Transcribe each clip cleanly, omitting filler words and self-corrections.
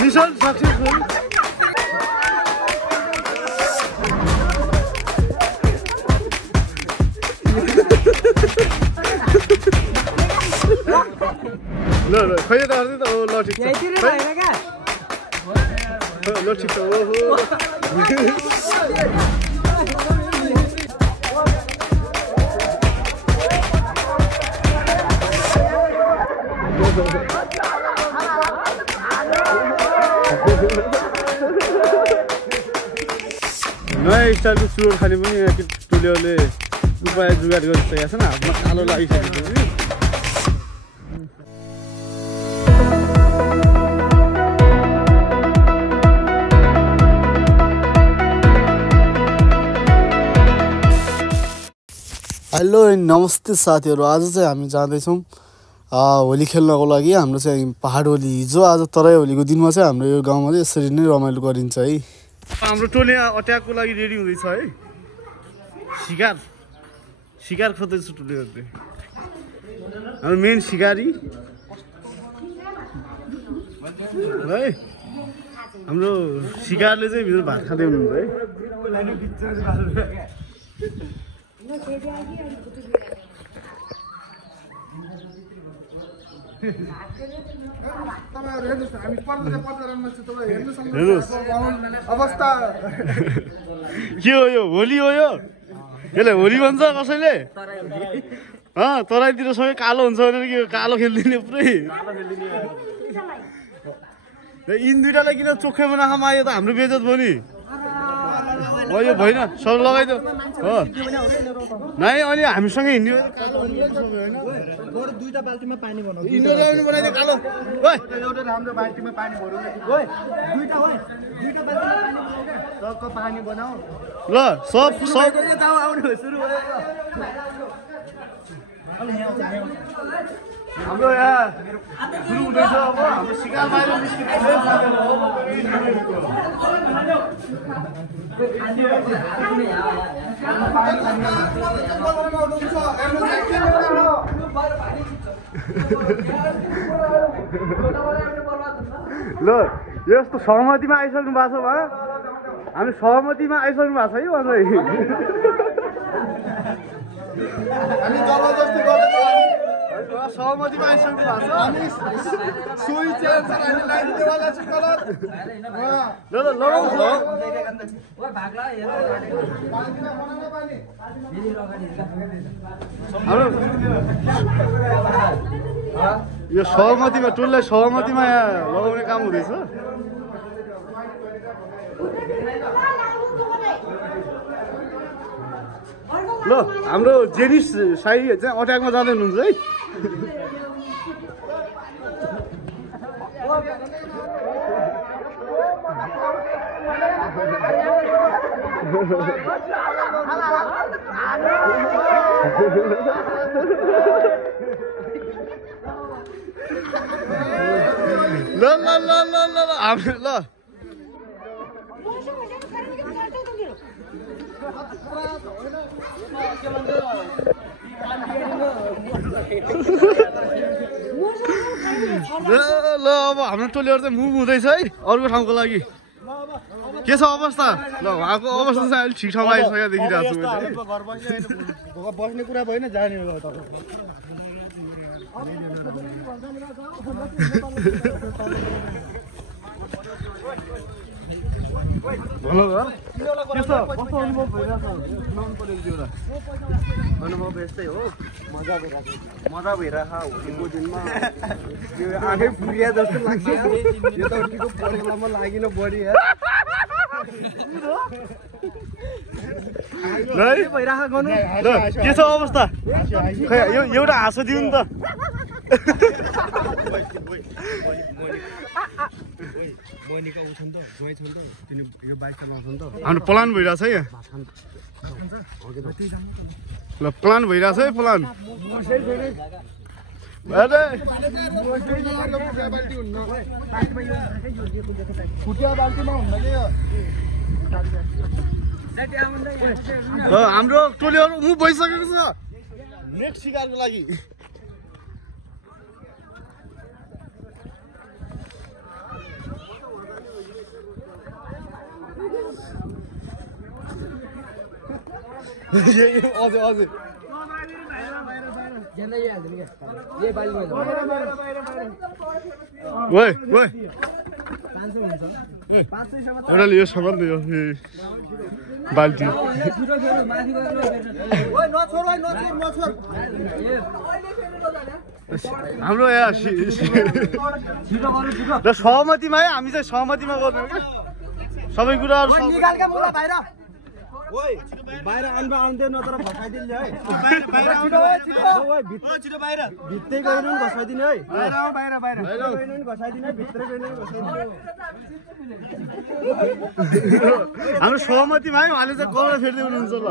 mission successful ल ल खै त अर्दै त ल ठिक छ ल ठिक छ ओहो नयाँ स्टाइलको चुरोट खाने पनि यहाँ टोलीहरूले उपाय जुगाड गरिसकेको छ न हातमा कालो लागिसकेपछि हेलो नमस्ते साथीहरू आज चाहिँ हामी जाँदैछौँ होली खेल्नको लागि हाम्रो चाहिँ पहाड होली हिजो आज तराई होलीको दिनमा चाहिँ हाम्रो यो गाउँमा चाहिँ यसरी नै रमाइलो गरिन्छ है हाम्रो टोली अट्याकको लागि रेडी हुँदैछ है शिकार खोज्दैछ टोलीहरूले हाम्रो मेन शिकारी है हाम्रो शिकारले चाहिँ भित्र भात खाँदै हुनुहुन्छ है अवस्था के हो यो होली हो यो यसले होली भन्छ कसैले तराईतिर सबै कालो हुन्छ भनेर के कालो खेलिदिने पुरै यिन दुइटालाई किन चोखे बनाखामा आयो त हाम्रो बेइज्जत भयो नि यो भएन सर लगाइदियो हो नै अनि हामीसँगै हिँड्यो दुईटा बाल्टीमा पानी बनाइदियो कालो एउटा राम्रो बाल्टीमा पानी भरौ दुईटा हो दुईटा बाल्टीमा पानी बनाऊ ल सब आउनु सुरु भयो हाम्रो यहाँ सुरु हुँदैछ अब हाम्रो शिकार बाहिर निस्किँदैछ ल यस्तो सहमतिमा आइसक्नु भएको छ हामी सहमतिमा आइसक्नु भएको छ है अझै हामी जबरजस्ती गर्दैछौँ सहमतिमा आइसक्नु भएको छ हामी सोही चेन्ज हामी लाइदिनेवाला छु कलर ल ल लगाउँ यो सहमतिमा टोललाई सहमतिमा यहाँ लगाउने काम हुँदैछ ल हाम्रो जेनिस साई चाहिँ अट्याकमा जाँदै हुनुहुन्छ है ल ल ल ल ल हामी ल ल अब हाम्रो टोलीहरू चाहिँ मुभ हुँदैछ है अर्को ठाउँको लागि के छ अवस्था ल उहाँको अवस्था चाहिँ अलिक ठिक ठाउँमा आइसकेको देखिरहेको छु बस्ने कुरा भएन जाने भनौँ न के छ कस्तो अनुभव भइरहेछ सुनाउनु पऱ्यो एउटा अनुभव यस्तै हो मजा भइरहेछ होलीको दिनमा यो आँखै फुरिया जस्तो लाग्छ यो त उठीको परेलामा लागिन बढी भइरहेको गर्नु के छ अवस्था खै एउटा हाँसो दिउ नि त हाम्रो प्लान भइरहेछ है ल प्लान भइरहेछ है प्लान हाम्रो टोलीहरू मुभ भइसकेको छ नेक्स्ट शिकारको लागि अझै अझै ओइ ओइ एउटा यो सामान यो बाल्टी हाम्रो यहाँ र सहमतिमा है हामी चाहिँ सहमतिमा गर्नु क्या सबै कुराहरू बाहिर आउनु आउँदैन तर भसाइदिने है भित्रै गएर पनि घसाइदिने है हाम्रो सहमतिमा है उहाँले चाहिँ कलर फेर्दै हुनुहुन्छ ल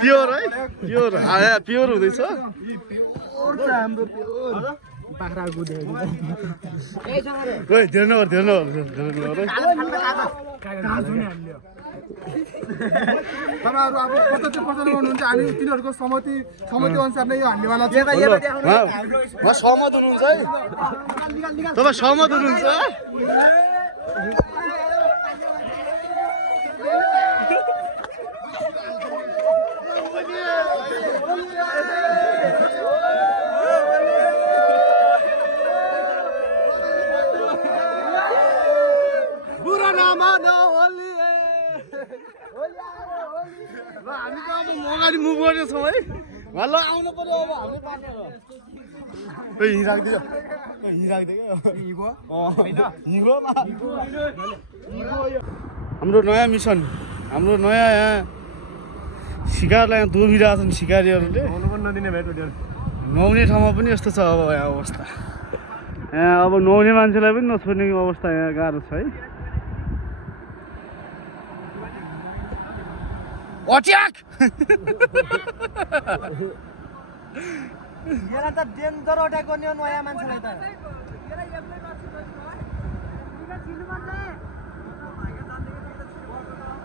प्योर है प्योर प्योर हुँदैछ बाख्राको धेरै नगर तपाईँहरू अब 75% गर्नुहुन्छ हामी तिनीहरूको सहमति अनुसार नै यो हाल्नेवाला छ सहमत हुनुहुन्छ है तपाईँ सहमत हुनुहुन्छ हामी त अब अगाडि मुभ गर्नेछौँ है ल आउनु पर्यो अब हामीले हाम्रो नयाँ मिसन हाम्रो नयाँ यहाँ शिकारलाई यहाँ दोबिरहेछन् शिकारीहरूले नुहाउने ठाउँमा पनि यस्तो छ अब यहाँ अवस्था यहाँ अब नुहाउने मान्छेलाई पनि नछोड्ने अवस्था यहाँ गाह्रो छ है अट्याक यसलाई त डेन्जर अट्याक गर्ने हो नयाँ मान्छेलाई त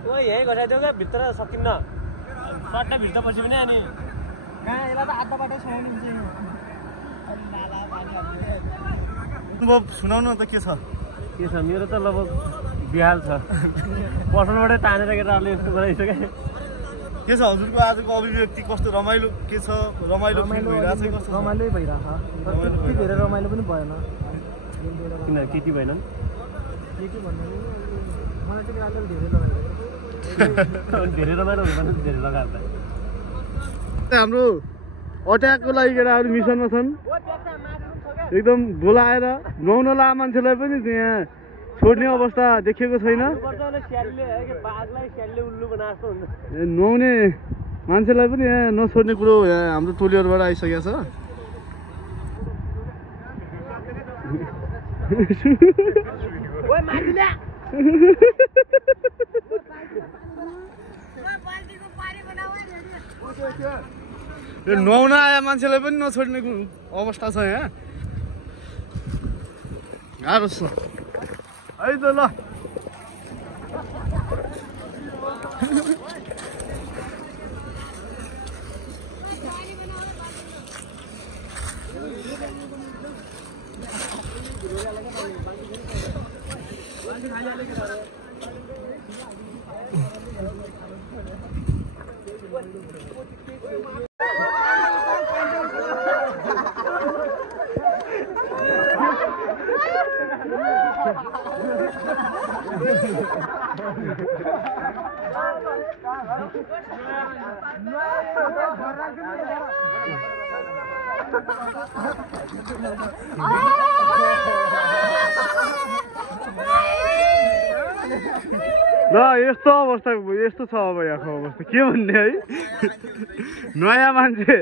ओ यही घटाइदेऊ क्या भित्र सकिन्न सट्टा भित्र पछि पनि अनि कहाँ यसलाई त आधा बाटो सुनाउनु हुन्छ अनुभव सुनाउनु त के छ मेरो त लगभग बिहाल छ पसलबाटै तानेर केटाहरूले यस्तो गराइसक्यो के छ हजुरको आजको अभिव्यक्ति कस्तो रमाइलो के छ रमाइलो भइरहेछ कस्तो रमाइलो भइरहेछ त्यति धेरै रमाइलो पनि भएन किन के भएन मलाई चाहिँ रातले धेरै लगाएको धेरै रमाइलो हुँदैन धेरै लगाएर हाम्रो अट्याकको लागि केटाहरू मिसनमा छन् एकदम बोलाएर नुहाउनला मान्छेलाई पनि त्यहाँ छोड्ने अवस्था देखिएको छैन नुहाउने मान्छेलाई पनि यहाँ नछोड्ने कुरो यहाँ हाम्रो टोलीहरूबाट आइसकेको छ यो नुहाउन आए मान्छेलाई पनि नछोड्ने अवस्था छ यहाँ गाह्रो छ है त ल ल यस्तो अवस्था यस्तो छ अब यहाँको अवस्था के भन्ने है नयाँ मान्छे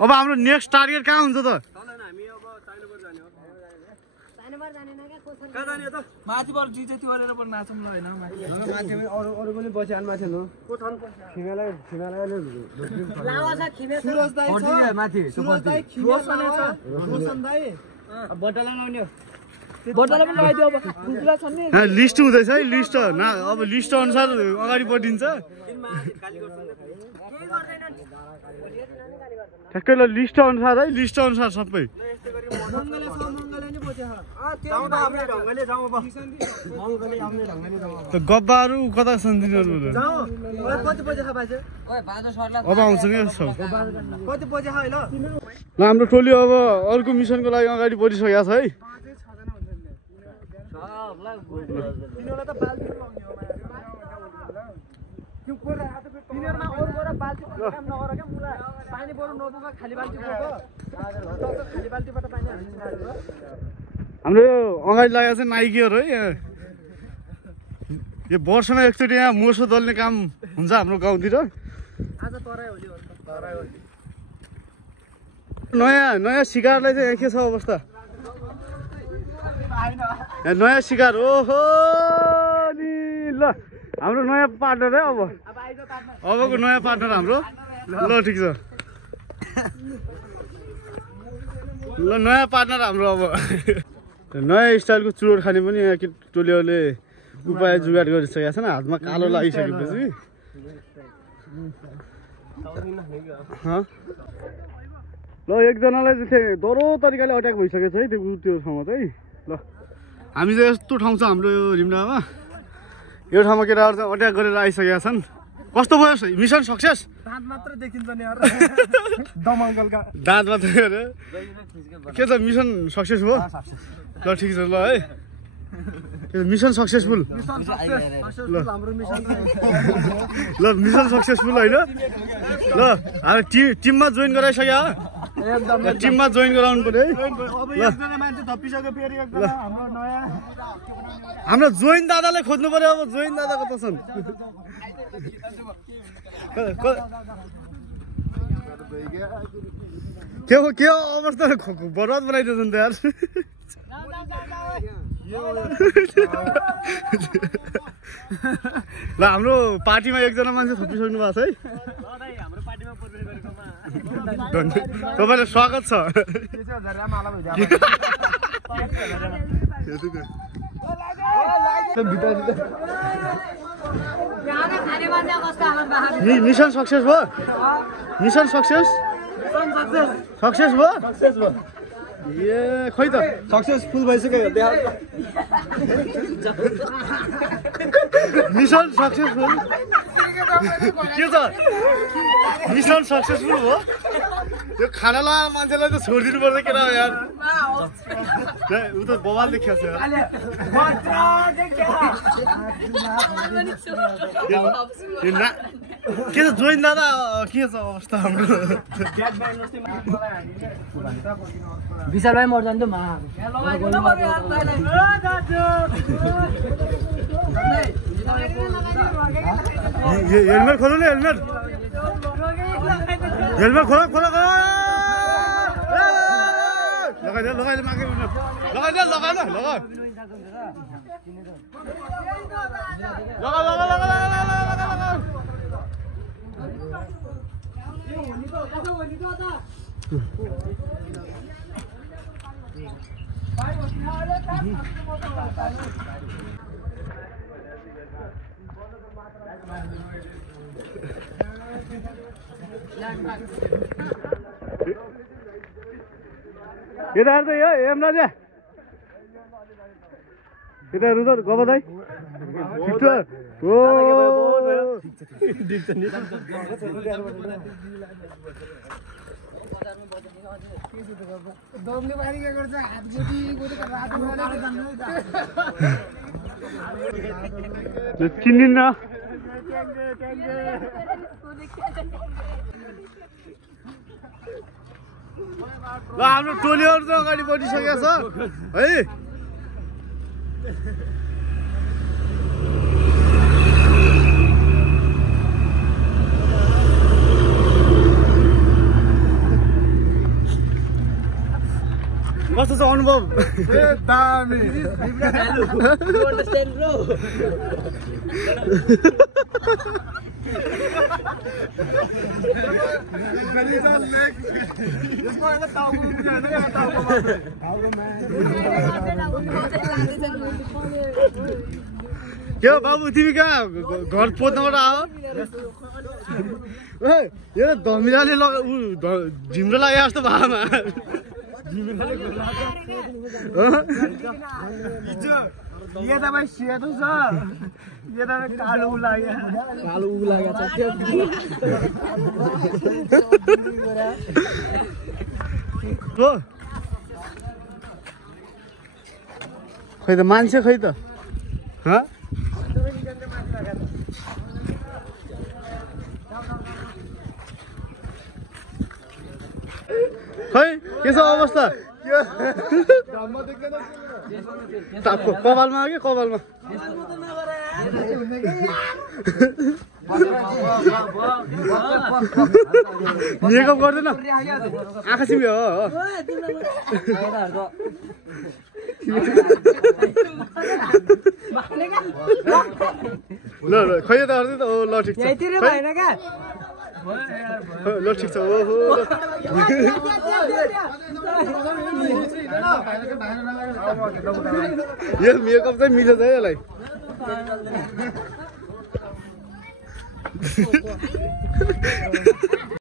अब हाम्रो नेक्स्ट टार्गेट कहाँ हुन्छ त माथि पर जी चाहिँ गरेर पनि नाचौँ ल होइन माथि अरू पनि बसिहाल्नु माथि नु सुरज दाइ छ माथि सुरज दाइ रोशन दाइ बट्टालाई लाउने लिस्ट हुँदैछ है लिस्ट अब लिस्ट अनुसार अगाडि बढिन्छ ठ्याक्कै ल लिस्ट अनुसार है लिस्ट अनुसार सबै गब्बाहरू कता छन् तिनीहरू अब आउँछ नि ल हाम्रो टोली अब अर्को मिसनको लागि अगाडि बढिसकेको छ है हाम्रो अगाडि लागेको चाहिँ नाइकीहरू है यो वर्षमा एकचोटि यहाँ मोसो दल्ने काम हुन्छ हाम्रो गाउँतिर नयाँ सिकारलाई चाहिँ के छ अवस्था नयाँ सिकार ओहो नि ल हाम्रो नयाँ पार्टनर है अबको नयाँ पार्टनर हाम्रो ल ठिक छ ल नयाँ पार्टनर हाम्रो अब नयाँ स्टाइलको चुरोट खाने पनि यहाँ टोलीहरूले उपाय जुगाड गरिसकेका छन् हातमा कालो लागिसकेपछि ल एकजनालाई चाहिँ डह्रो तरिकाले अट्याक भइसकेको छ है त्यो ठाउँमा चाहिँ ल हामी चाहिँ यस्तो ठाउँ छ हाम्रो यो रिम्डामा यो ठाउँमा केटाहरू चाहिँ अट्याक गरेर आइसकेका छन् कस्तो भयो मिसन सक्सेस दाँत मात्र देखिन्छ नि यार दमङ्गलका दाँत मात्र के छ मिसन सक्सेस भयो ल ठिक छ ल है मिसन सक्सेसफुल ल मिसन सक्सेसफुल होइन ल हामी टिममा जोइन गराइसक्यो टिममा जोइन गराउनु पर्यो है हाम्रो जोइन दादालाई खोज्नु पर्यो अब जोइन दादा कता छन् के अवस्था बर्बाद बनाइदिएछ नि त यार ल हाम्रो पार्टीमा एकजना मान्छे थपिसक्नु भएको छ है तपाईँलाई स्वागत छ मिसन सक्सेस भयो मिसन सक्सेस भयो ए खै त सक्सेसफुल भइसक्यो मिसन सक्सेसफुल के छ मिसन सक्सेसफुल भयो त्यो खाना ला मान्छेलाई त छोडिदिनु पर्छ केटा यार ऊ त बवाल देखिया छ के छ जोइन दादा के छ अवस्था हाम्रो विशाल भाइ मर जान्थ्यो हेलमेट खोल्नु नि हेलमेट खोला लगाइदियो मागे लगाइदियो केटाहरू त यो हेर्न दिया केटाहरू त गबदाई ठिक छ ओ चिन्दिन ल हाम्रो टोलीहरू त अगाडि बढिसकेको छ है कस्तो कस्तो छ अनुभव ए दामी के हो बाबु तिमी कहाँ घर पोत्नबाट आयो यो धमिराले झिम्रो लाग्यो जस्तो भामा यो तपाईँ सेतो छ यो तपाईँ कालो लाग्यो खै त मान्छे खै त खै के छ अवस्था कपालमा के कपालमा मेकअप गर्दैन आँखा सिम्यो हो ल ल खै त गर्दै त ओ ल ठिक छ ल ठिक छ ओहो यो मेकअप चाहिँ मिल्छ है यसलाई